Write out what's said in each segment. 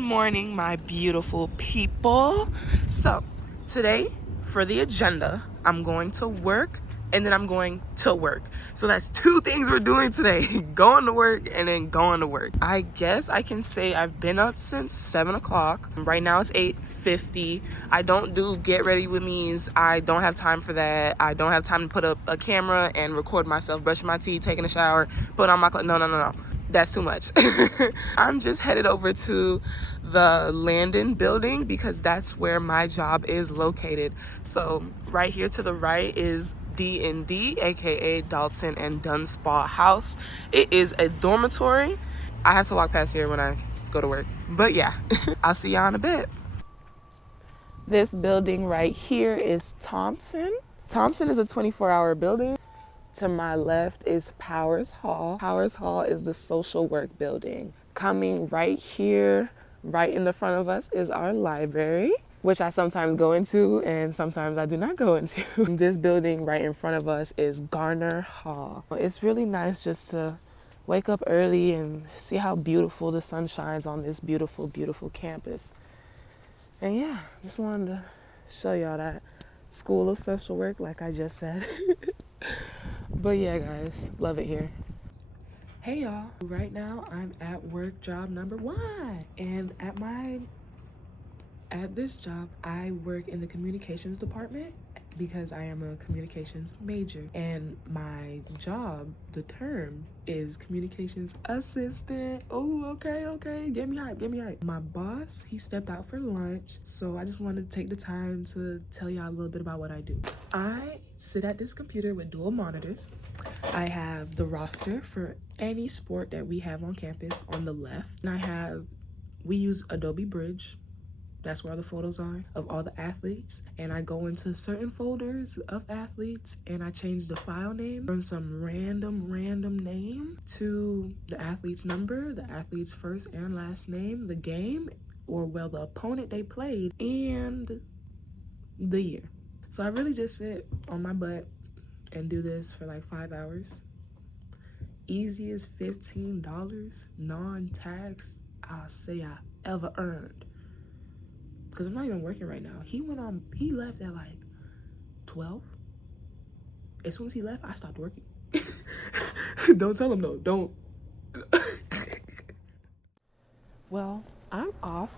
morning, my beautiful people. So today for the agenda, I'm going to work and then I'm going to work. So that's two things we're doing today. Going to work and then going to work. I guess I can say I've been up since 7 o'clock. Right now it's 8:50. I don't do get ready with me's. I don't have time for that. I don't have time to put up a camera and record myself brushing my teeth, taking a shower, put on my clothes. No. That's too much. I'm just headed over to the Landon building because that's where my job is located. So right here to the right is D&D, aka Dalton and Dunspa House. It is a dormitory. I have to walk past here when I go to work. But yeah, I'll see y'all in a bit. This building right here is Thompson. Thompson is a 24-hour building. To my left is Powers Hall. Powers Hall is the social work building. Coming right here, right in the front of us, is our library, which I sometimes go into and sometimes I do not go into. This building right in front of us is Garner Hall. It's really nice just to wake up early and see how beautiful the sun shines on this beautiful, beautiful campus. And yeah, just wanted to show y'all that School of Social Work, like I just said. But yeah, guys, love it here. Hey y'all, right now I'm at work job number 1. And at this job, I work in the communications department because I am a communications major. And my job, the term, is communications assistant. Oh, okay. Get me hype. My boss, he stepped out for lunch. So I just wanted to take the time to tell y'all a little bit about what I do. I sit at this computer with dual monitors. I have the roster for any sport that we have on campus on the left. And we use Adobe Bridge. That's where all the photos are of all the athletes. And I go into certain folders of athletes and I change the file name from some random name to the athlete's number, the athlete's first and last name, the game, or well, the opponent they played, and the year. So I really just sit on my butt and do this for like 5 hours. Easy as $15, non-tax, I'll say I ever earned. Because I'm not even working right now. He left at like 12. As soon as he left, I stopped working. Don't tell him, no, don't. Well, I'm off.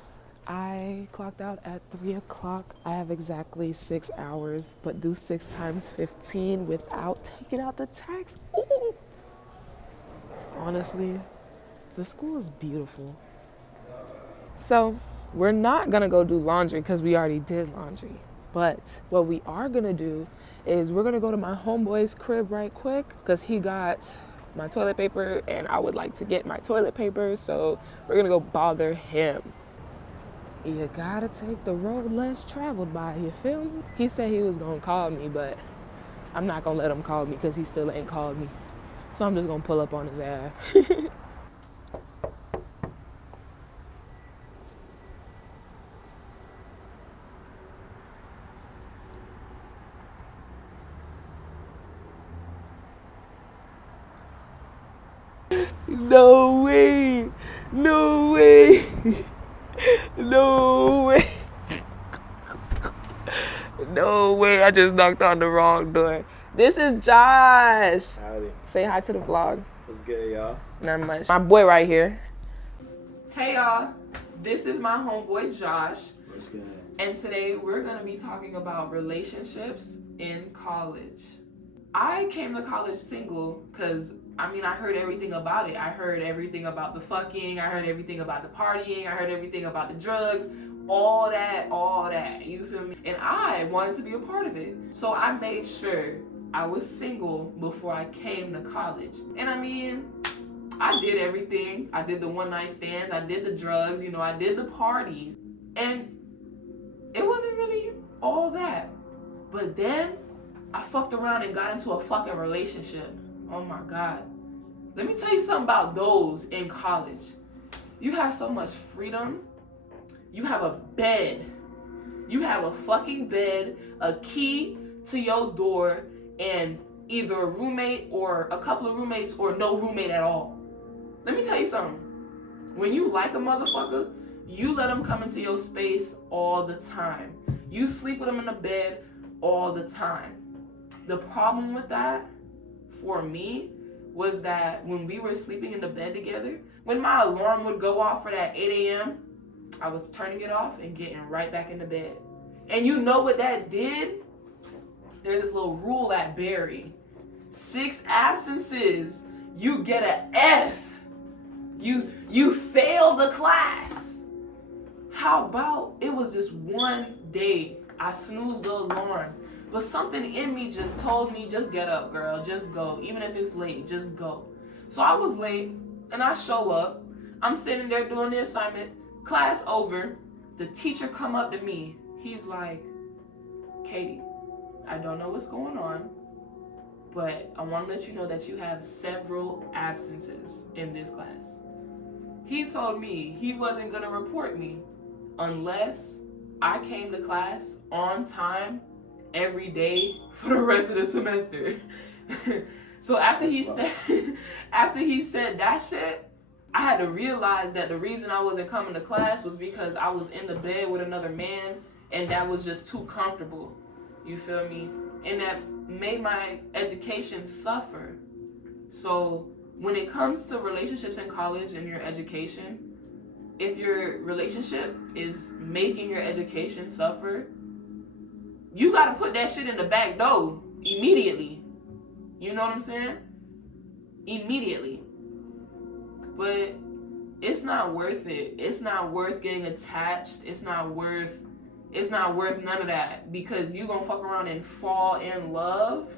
I clocked out at 3 o'clock. I have exactly 6 hours, but do 6 times 15 without taking out the tax. Ooh. Honestly, the school is beautiful. So we're not gonna go do laundry because we already did laundry. But what we are gonna do is we're gonna go to my homeboy's crib right quick because he got my toilet paper and I would like to get my toilet paper. So we're gonna go bother him. You gotta take the road less traveled by, you feel me? He said he was gonna call me, but I'm not gonna let him call me because he still ain't called me. So I'm just gonna pull up on his ass. No way. No way. I just knocked on the wrong door. This is Josh. Howdy. Say hi to the vlog. What's good, y'all? Not much. My boy right here. Hey y'all. This is my homeboy Josh. What's good? And today we're going to be talking about relationships in college. I came to college single because, I heard everything about it. I heard everything about the fucking, I heard everything about the partying, I heard everything about the drugs, all that, you feel me? And I wanted to be a part of it. So I made sure I was single before I came to college. And I did everything. I did the one-night stands, I did the drugs, I did the parties. And it wasn't really all that. But then I fucked around and got into a fucking relationship. Oh my God. Let me tell you something about those in college. You have so much freedom. You have a bed. You have a fucking bed, a key to your door, and either a roommate or a couple of roommates or no roommate at all. Let me tell you something. When you like a motherfucker, You let them come into your space all the time. You sleep with them in the bed all the time. The problem with that, for me, was that when we were sleeping in the bed together, when my alarm would go off for that 8 a.m., I was turning it off and getting right back in the bed. And you know what that did? There's this little rule at Barry. 6 absences, you get an F. You fail the class. How about it was just one day I snoozed the alarm, but something in me just told me, just get up, girl, just go. Even if it's late, just go. So I was late, and I show up. I'm sitting there doing the assignment. Class over. The teacher come up to me. He's like, Katie, I don't know what's going on, but I want to let you know that you have several absences in this class. He told me he wasn't going to report me unless I came to class on time every day for the rest of the semester. So after he said that shit, I had to realize that the reason I wasn't coming to class was because I was in the bed with another man, and that was just too comfortable. You feel me? And that made my education suffer. So when it comes to relationships in college and your education, if your relationship is making your education suffer, you gotta put that shit in the back door immediately. You know what I'm saying? Immediately. But it's not worth it. It's not worth getting attached. It's not worth none of that, because you gonna fuck around and fall in love,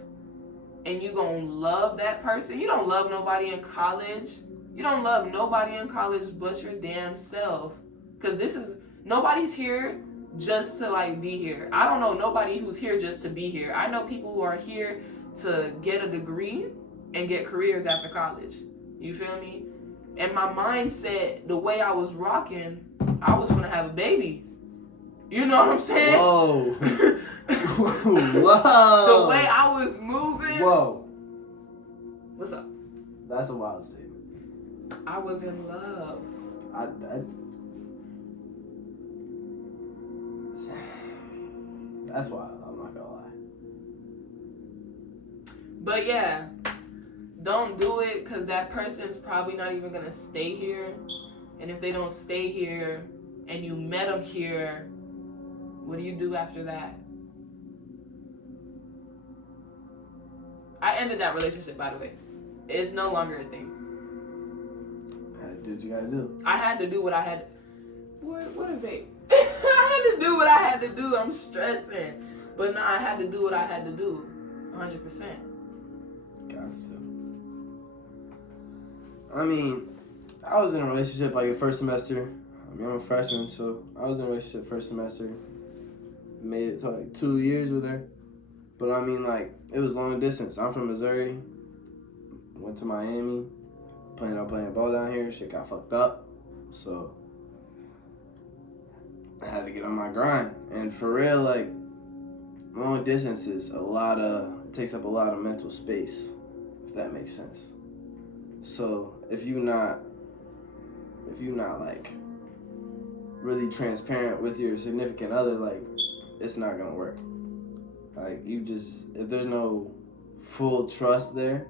and you gonna love that person. You don't love nobody in college. You don't love nobody in college but your damn self. Because nobody's here just to like be here. I don't know nobody who's here just to be here. I know people who are here to get a degree and get careers after college. You feel me? And my mindset, the way I was rocking, I was gonna have a baby. You know what I'm saying? Whoa. Whoa. The way I was moving. Whoa. What's up? That's a wild statement. I was in love. That's wild. I'm not gonna lie. But yeah, don't do it, because that person's probably not even gonna stay here. And if they don't stay here and you met them here, what do you do after that? I ended that relationship, by the way. It's no longer a thing. Do what you gotta do. I had to do what I had. What a babe. I had to do what I had to do. I'm stressing. But I had to do what I had to do. 100%. Got to. I mean, I was in a relationship like the first semester. I mean, I'm a freshman, so I was in a relationship first semester. Made it to like 2 years with her. But I mean, like, it was long distance. I'm from Missouri. Went to Miami. Planned on playing ball down here. Shit got fucked up. So I had to get on my grind. And for real, like, long distance is it takes up a lot of mental space, if that makes sense. So if you're not like really transparent with your significant other, like, it's not gonna work. Like, if there's no full trust there,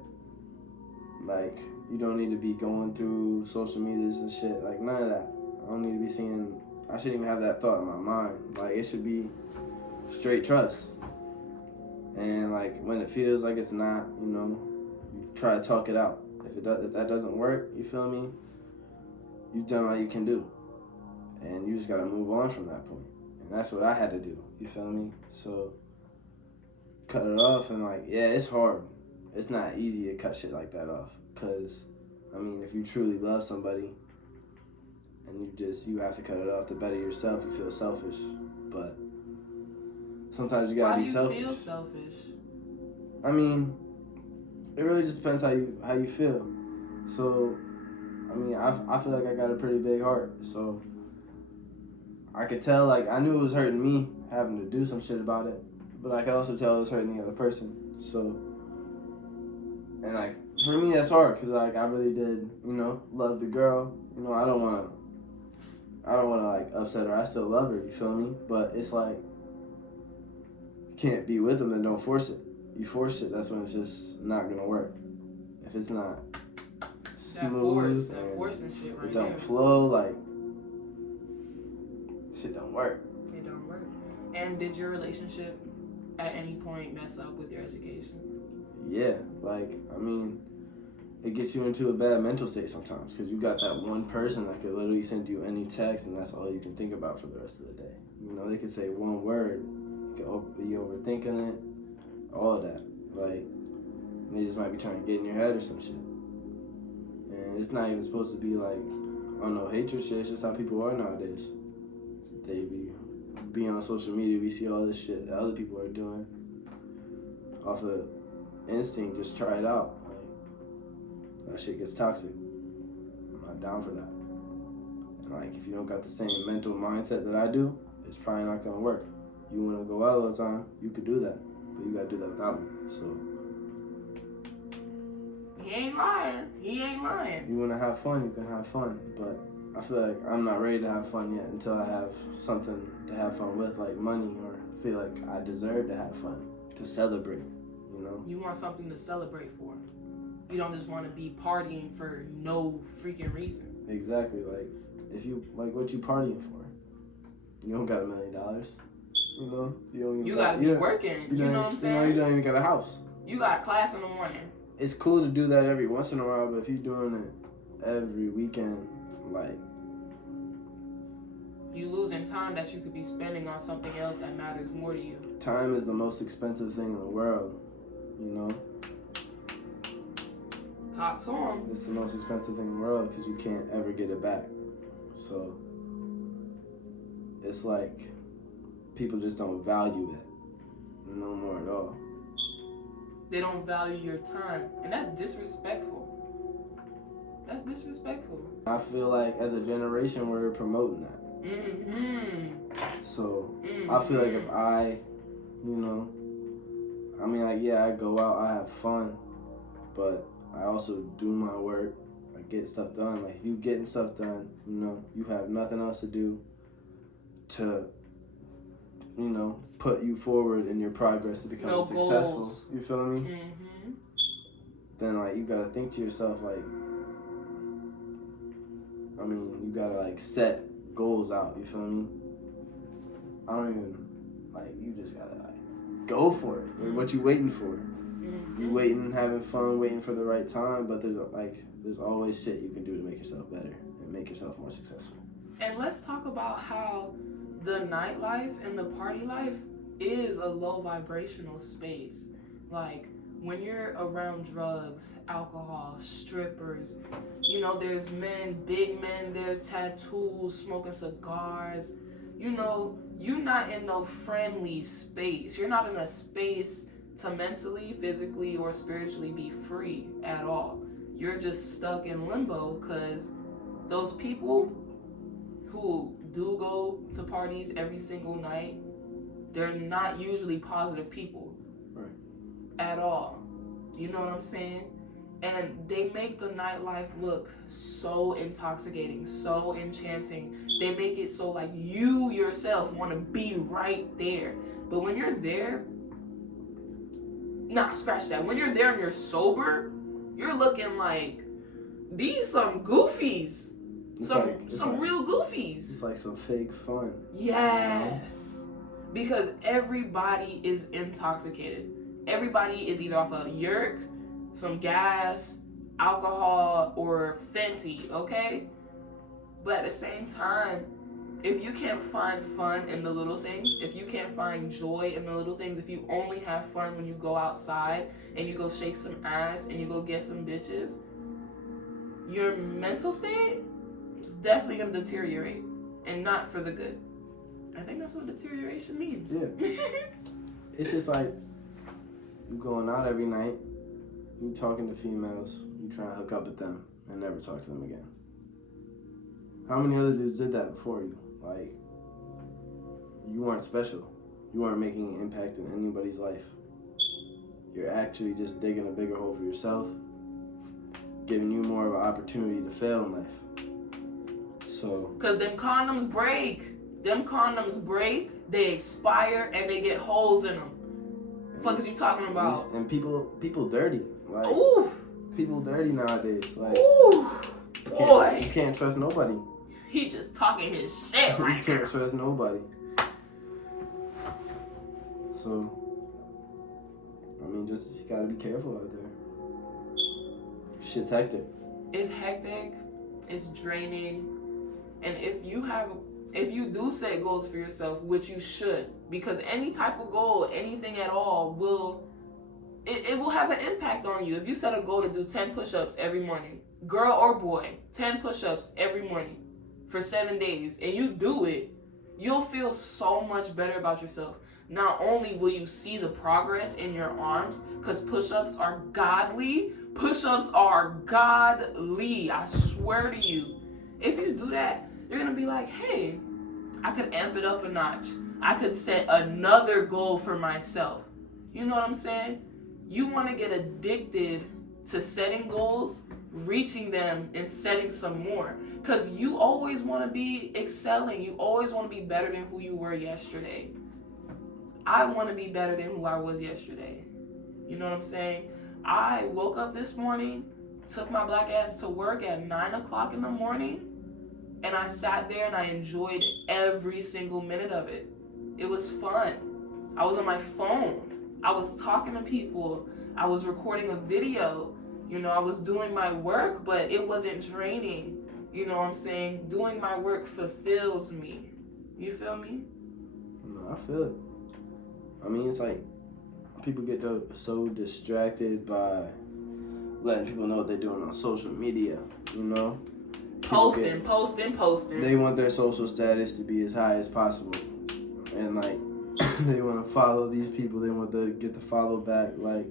like, you don't need to be going through social medias and shit. Like, none of that. I shouldn't even have that thought in my mind. Like, it should be straight trust. And, like, when it feels like it's not, you try to talk it out. If that doesn't work, you feel me? You've done all you can do. And you just gotta move on from that point. And that's what I had to do. You feel me? So, cut it off, and, like, yeah, it's hard. It's not easy to cut shit like that off. Because, I mean, if you truly love somebody and you have to cut it off to better yourself, you feel selfish. But sometimes you gotta be selfish. Why do you feel selfish? I mean, it really just depends how you feel. So, I mean, I feel like I got a pretty big heart. So, I could tell, like, I knew it was hurting me having to do some shit about it. But I could also tell it was hurting the other person. So, and, like, for me, that's hard, because, like, I really did, love the girl. I don't want I don't want to like upset her. I still love her. You feel me? But it's like, you can't be with them, then don't force it. You force it, that's when it's just not gonna work. If it's not smooth that forcing shit right it don't there. flow, like shit don't work. It don't work. And did your relationship at any point mess up with your education? Yeah, like I mean, it gets you into a bad mental state sometimes because you got that one person that could literally send you any text and that's all you can think about for the rest of the day. You know, they could say one word, you could be overthinking it, all of that. Like, they just might be trying to get in your head or some shit. And it's not even supposed to be like, I don't know, hatred shit. It's just how people are nowadays. They be on social media, we see all this shit that other people are doing off of instinct, just try it out. Like, that shit gets toxic. I'm not down for that. And like, if you don't got the same mental mindset that I do, it's probably not gonna work. You wanna go out all the time, you could do that. But you gotta do that without me. So He ain't lying. you wanna have fun, you can have fun. But I feel like I'm not ready to have fun yet until I have something to have fun with, like money, or feel like I deserve to have fun, to celebrate, you know? You want something to celebrate for. You don't just want to be partying for no freaking reason. Exactly. Like, if you, like, what you partying for? You don't got $1 million. You know? You gotta be working. You know what I'm saying? You don't even got a house. You got class in the morning. It's cool to do that every once in a while, but if you're doing it every weekend, like, you losing time that you could be spending on something else that matters more to you. time is the most expensive thing in the world, you know? Talk to him. It's the most expensive thing in the world because you can't ever get it back. So, it's like, people just don't value it no more at all. They don't value your time. And that's disrespectful. That's disrespectful. I feel like as a generation, we're promoting that. So I feel like if I, you know, I mean, like, yeah, I go out, I have fun, but I also do my work. I get stuff done. Like, if you getting stuff done, you know, you have nothing else to do to, you know, put you forward in your progress to become successful. Goals. You feel me? Then, like, you gotta think to yourself, like, I mean, you gotta, like, set goals out, you feel me? I don't even, like, you just gotta, like, go for it. What you waiting for? You waiting, having fun, waiting for the right time, but there's always shit you can do to make yourself better and make yourself more successful. And let's talk about how the nightlife and the party life is a low vibrational space. Like, when you're around drugs, alcohol, strippers, you know, there's men, big men, they're tattoos, smoking cigars. You know, you're not in no friendly space. You're not in a space to mentally, physically, or spiritually be free at all. You're just stuck in limbo because those people who do go to parties every single night, they're not usually positive people. Right. At all. You know what I'm saying? And they make the nightlife look so intoxicating, so enchanting. They make it so like you yourself want to be right there. But when you're there, scratch that. When you're there and you're sober, you're looking like these some goofies. Some real goofies. It's like some fake fun. Yes. Because everybody is intoxicated. Everybody is either off of yerk, some gas, alcohol, or Fenty, okay? But at the same time, if you can't find fun in the little things, if you can't find joy in the little things, if you only have fun when you go outside and you go shake some ass and you go get some bitches, your mental state is definitely going to deteriorate, and not for the good. I think that's what deterioration means. Yeah. It's just like, you going out every night, you talking to females, you trying to hook up with them and never talk to them again. How many other dudes did that before you? Like, you weren't special. You weren't making an impact in anybody's life. You're actually just digging a bigger hole for yourself, giving you more of an opportunity to fail in life. So. Because them condoms break. They expire, and they get holes in them. Fuck is you talking about? And people dirty. Like, ooh. People dirty nowadays. Like, ooh, boy. You can't trust nobody. He just talking his shit right You can't trust nobody. So, I mean, just you gotta be careful out there. Shit's hectic. It's hectic. It's draining. And if you do set goals for yourself, which you should, because any type of goal, anything at all, will have an impact on you. If you set a goal to do 10 push-ups every morning, girl or boy, 10 push-ups every morning for 7 days, and you do it, you'll feel so much better about yourself. Not only will you see the progress in your arms, because push-ups are godly. Push-ups are godly. I swear to you. If you do that, you're going to be like, hey, I could amp it up a notch. I could set another goal for myself. You know what I'm saying? You want to get addicted to setting goals, reaching them, and setting some more. Because you always want to be excelling. You always want to be better than who you were yesterday. I want to be better than who I was yesterday. You know what I'm saying? I woke up this morning, took my black ass to work at 9 o'clock in the morning, and I sat there and I enjoyed every single minute of it. It was fun. I was on my phone. I was talking to people. I was recording a video. You know, I was doing my work, but it wasn't draining. You know what I'm saying? Doing my work fulfills me. You feel me? No, I feel it. I mean, it's like people get so distracted by letting people know what they're doing on social media, you know? Posting. They want their social status to be as high as possible. And, like, they want to follow these people. They want to get the follow back. Like,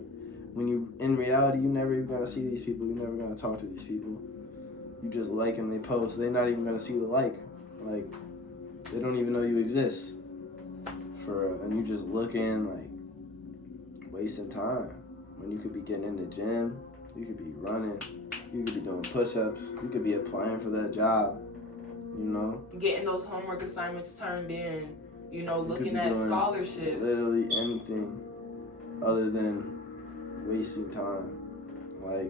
when you, in reality, you never even going to see these people. You're never going to talk to these people. You just like them, they post. They're not even going to see the like. Like, they don't even know you exist. And you just looking, like, wasting time. When you could be getting in the gym, you could be running, you could be doing push-ups, you could be applying for that job, you know? Getting those homework assignments turned in, you know, looking at scholarships. Literally anything other than wasting time. Like,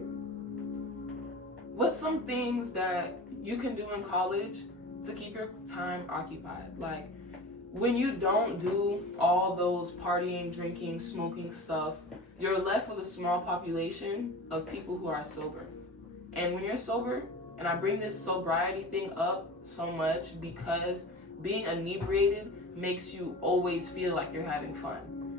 what's some things that you can do in college to keep your time occupied? Like, when you don't do all those partying, drinking, smoking stuff, you're left with a small population of people who are sober. And when you're sober, and I bring this sobriety thing up so much because being inebriated makes you always feel like you're having fun.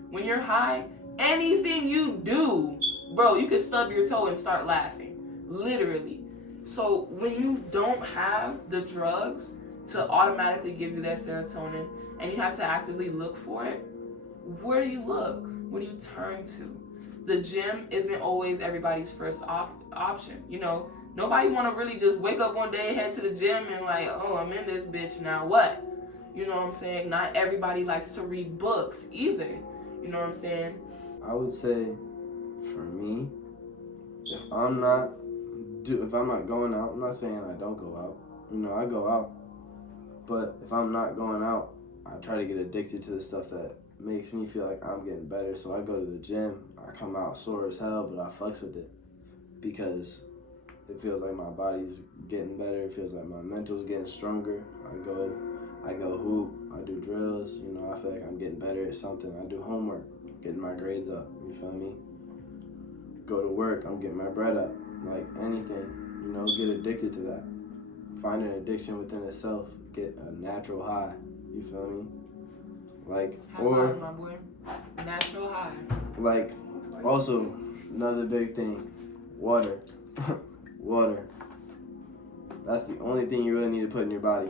When you're high, anything you do, bro, you can stub your toe and start laughing. Literally. So when you don't have the drugs to automatically give you that serotonin, and you have to actively look for it, where do you look? Where do you turn to? The gym isn't always everybody's first option. You know, nobody want to really just wake up one day, head to the gym, and like, oh, I'm in this bitch, now what? You know what I'm saying? Not everybody likes to read books either. You know what I'm saying? I would say, for me, if I'm not going out, I'm not saying I don't go out. You know, I go out. But if I'm not going out, I try to get addicted to the stuff that makes me feel like I'm getting better. So I go to the gym, I come out sore as hell, but I fucks with it because it feels like my body's getting better. It feels like my mental's getting stronger. I go hoop, I do drills, you know, I feel like I'm getting better at something. I do homework, getting my grades up, you feel me? Go to work, I'm getting my bread up. Like anything, you know, get addicted to that. Find an addiction within itself, get a natural high. You feel me? Like, or my boy. Natural high. Like, also another big thing, water. Water. That's the only thing you really need to put in your body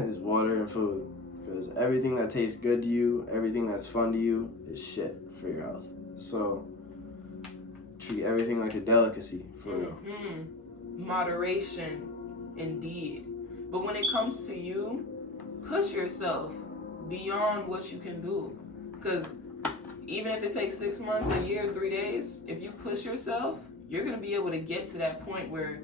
is water and food. Because everything that tastes good to you, everything that's fun to you, is shit for your health. So treat everything like a delicacy, for real. Moderation, indeed. But when it comes to you, push yourself beyond what you can do. Because even if it takes 6 months, a year, 3 days, if you push yourself, you're going to be able to get to that point where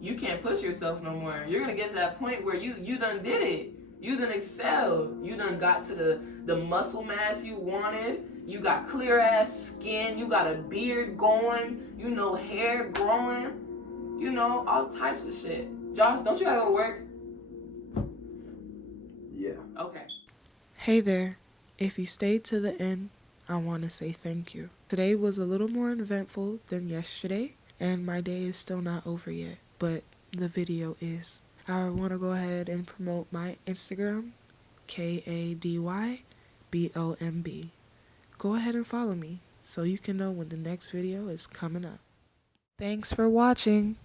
you can't push yourself no more. You're gonna get to that point where you done did it. You done excelled. You done got to the muscle mass you wanted. You got clear ass skin. You got a beard going. You know, hair growing. You know, all types of shit. Josh, don't you gotta go to work? Yeah. Okay. Hey there. If you stayed to the end, I want to say thank you. Today was a little more eventful than yesterday, and my day is still not over yet, but the video is. I want to go ahead and promote my Instagram, KADYBOMB. Go ahead and follow me so you can know when the next video is coming up. Thanks for watching.